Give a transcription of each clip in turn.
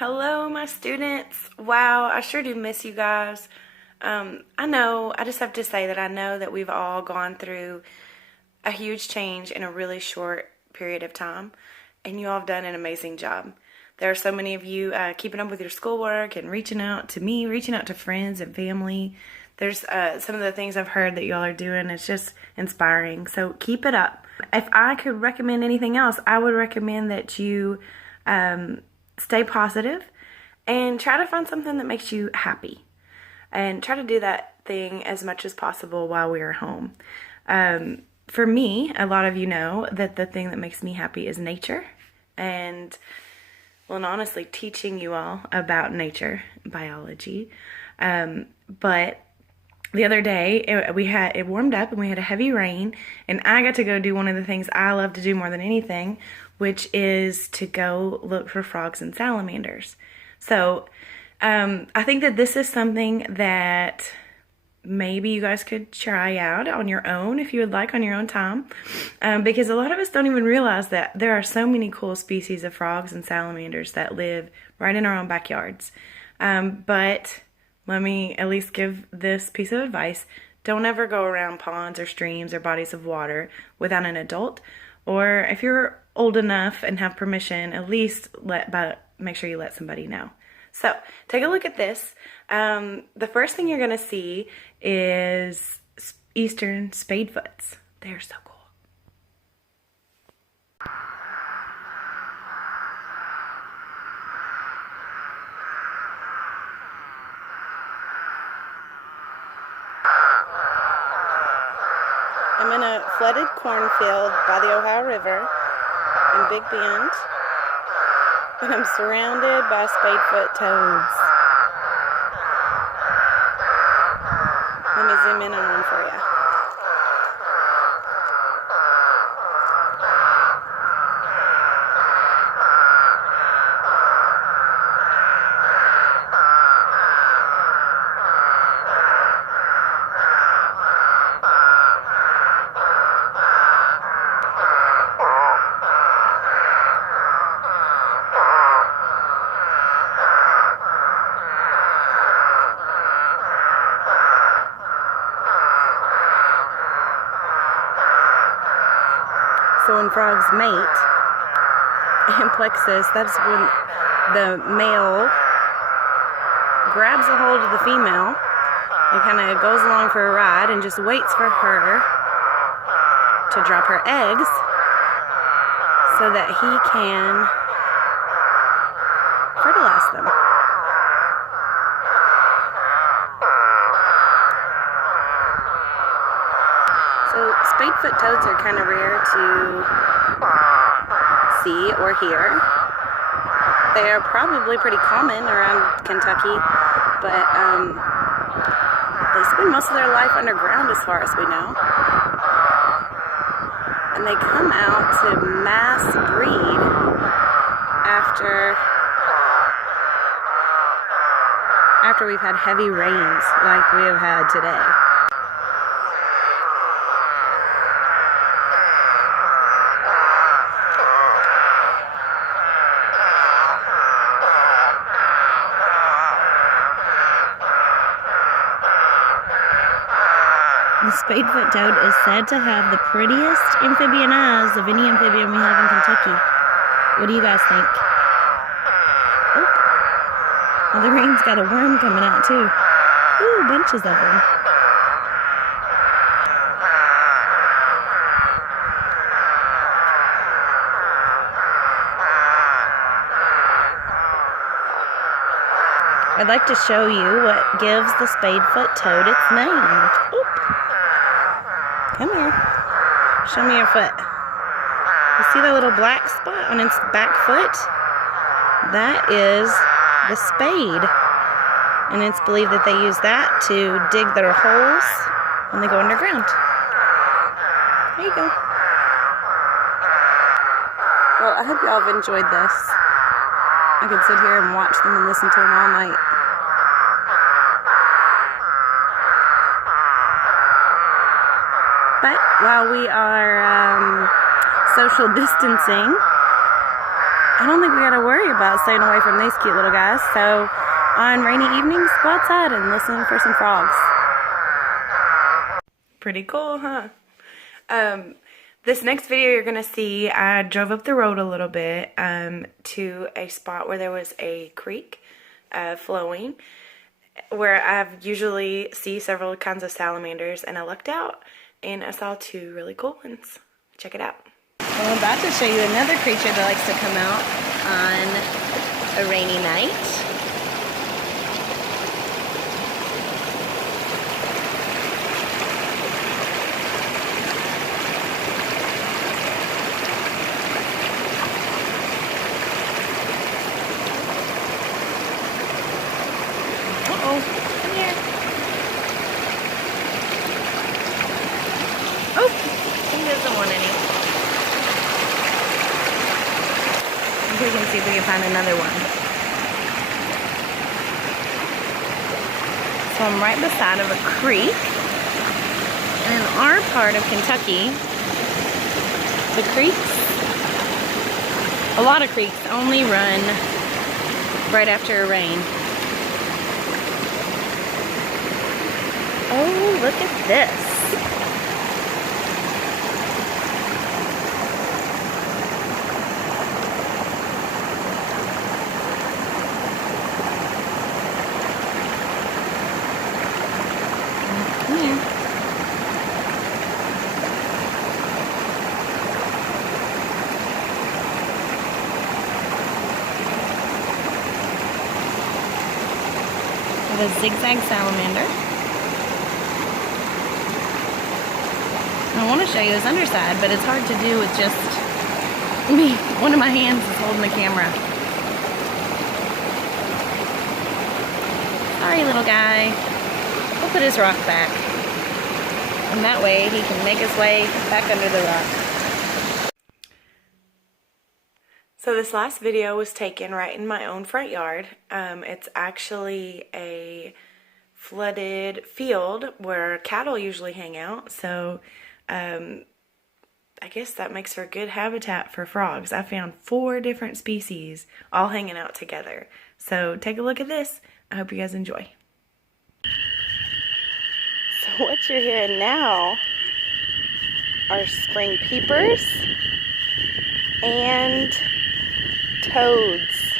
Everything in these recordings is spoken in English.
Hello, my students. Wow, I sure do miss you guys. I know, I just have to say that I know that we've all gone through a huge change in a really short period of time, and you all have done an amazing job. There are so many of you keeping up with your schoolwork and reaching out to me, reaching out to friends and family. There's some of the things I've heard that y'all are doing. It's just inspiring. So keep it up. If I could recommend anything else, I would recommend that you stay positive and try to find something that makes you happy. And try to do that thing as much as possible while we are home. For me, a lot of you know that the thing that makes me happy is nature. And honestly, teaching you all about nature, biology. But the other day, it warmed up and we had a heavy rain, and I got to go do one of the things I love to do more than anything, which is to go look for frogs and salamanders. So I think that this is something that maybe you guys could try out on your own if you would like, on your own time, because a lot of us don't even realize that there are so many cool species of frogs and salamanders that live right in our own backyards. But let me at least give this piece of advice. Don't ever go around ponds or streams or bodies of water without an adult, or if you're old enough and have permission, at least make sure you let somebody know. So take a look at this. The first thing you're going to see is eastern spadefoots. They're so cool. I'm in a flooded cornfield by the Ohio River in Big Bend, and I'm surrounded by spadefoot toads. Let me zoom in on one for you. So when frogs mate in plexus, that's when the male grabs a hold of the female and kind of goes along for a ride and just waits for her to drop her eggs so that he can fertilize them. So spadefoot toads are kind of rare to see or hear. They are probably pretty common around Kentucky, but they spend most of their life underground as far as we know. And they come out to mass breed after we've had heavy rains like we have had today. The spadefoot toad is said to have the prettiest amphibian eyes of any amphibian we have in Kentucky. What do you guys think? Oh, well, the rain's got a worm coming out too. Ooh, bunches of them. I'd like to show you what gives the spadefoot toad its name. Oop. Come here. Show me your foot. You see the little black spot on its back foot? That is the spade. And it's believed that they use that to dig their holes when they go underground. There you go. Well, I hope y'all have enjoyed this. I could sit here and watch them and listen to them all night. But while we are social distancing, I don't think we gotta worry about staying away from these cute little guys. So on rainy evenings, go outside and listen for some frogs. Pretty cool, huh? This next video you're gonna see, I drove up the road a little bit to a spot where there was a creek flowing, where I usually see several kinds of salamanders, and I looked out and I saw two really cool ones. Check it out. Well, I'm about to show you another creature that likes to come out on a rainy night. Uh-oh, come here. Oh, he doesn't want any. We can see if we can find another one. So I'm right beside of a creek. And in our part of Kentucky, the creeks, a lot of creeks only run right after a rain. Oh, look at this. Come here. We have a zigzag salamander. I want to show you his underside, but it's hard to do with just me. One of my hands is holding the camera. Sorry, little guy. We'll put his rock back. And that way he can make his way back under the rock. So this last video was taken right in my own front yard. It's actually a flooded field where cattle usually hang out. So I guess that makes for good habitat for frogs. I found 4 different species all hanging out together. So take a look at this. I hope you guys enjoy. So what you're hearing now are spring peepers and toads.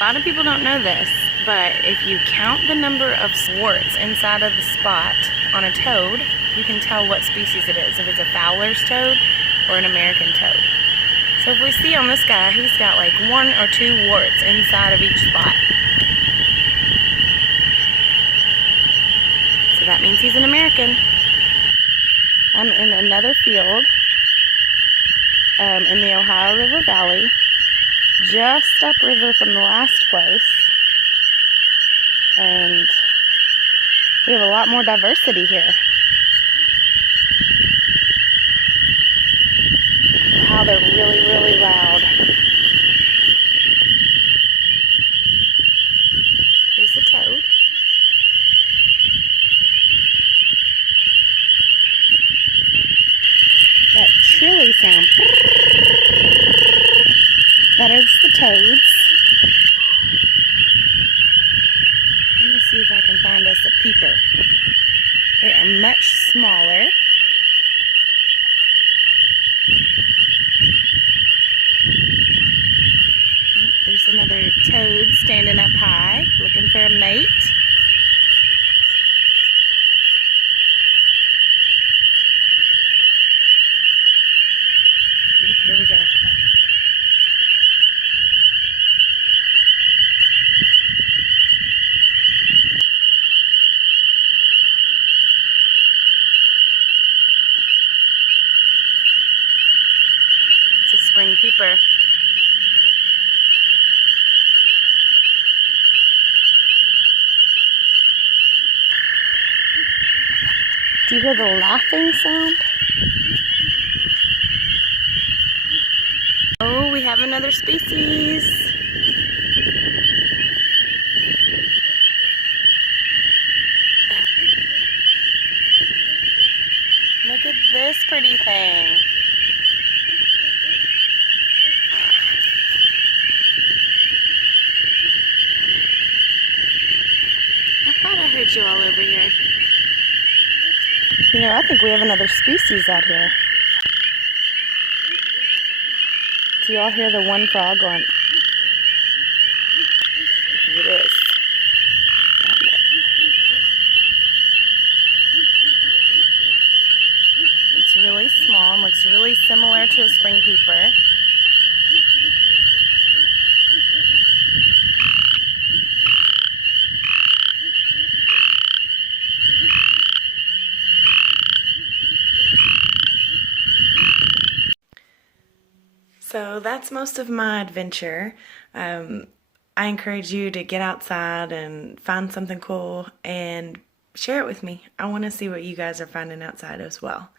A lot of people don't know this, but if you count the number of warts inside of the spot on a toad, you can tell what species it is, if it's a Fowler's toad or an American toad. So if we see on this guy, he's got like 1 or 2 warts inside of each spot. So that means he's an American. I'm in another field in the Ohio River Valley, just upriver from the last place. And we have a lot more diversity here. Wow, they're really, really loud. Here's the toad. That trilly sound. That is the toads. Let me see if I can find us a peeper. They are much smaller. There's another toad standing up high, looking for a mate. Oop, here we go. It's a spring peeper. Do you hear the laughing sound? Oh, we have another species. Look at this pretty thing. Here, I think we have another species out here. Do you all hear the one frog going? It is. It's really small and looks really similar to a spring peeper. So that's most of my adventure. I encourage you to get outside and find something cool and share it with me. I want to see what you guys are finding outside as well.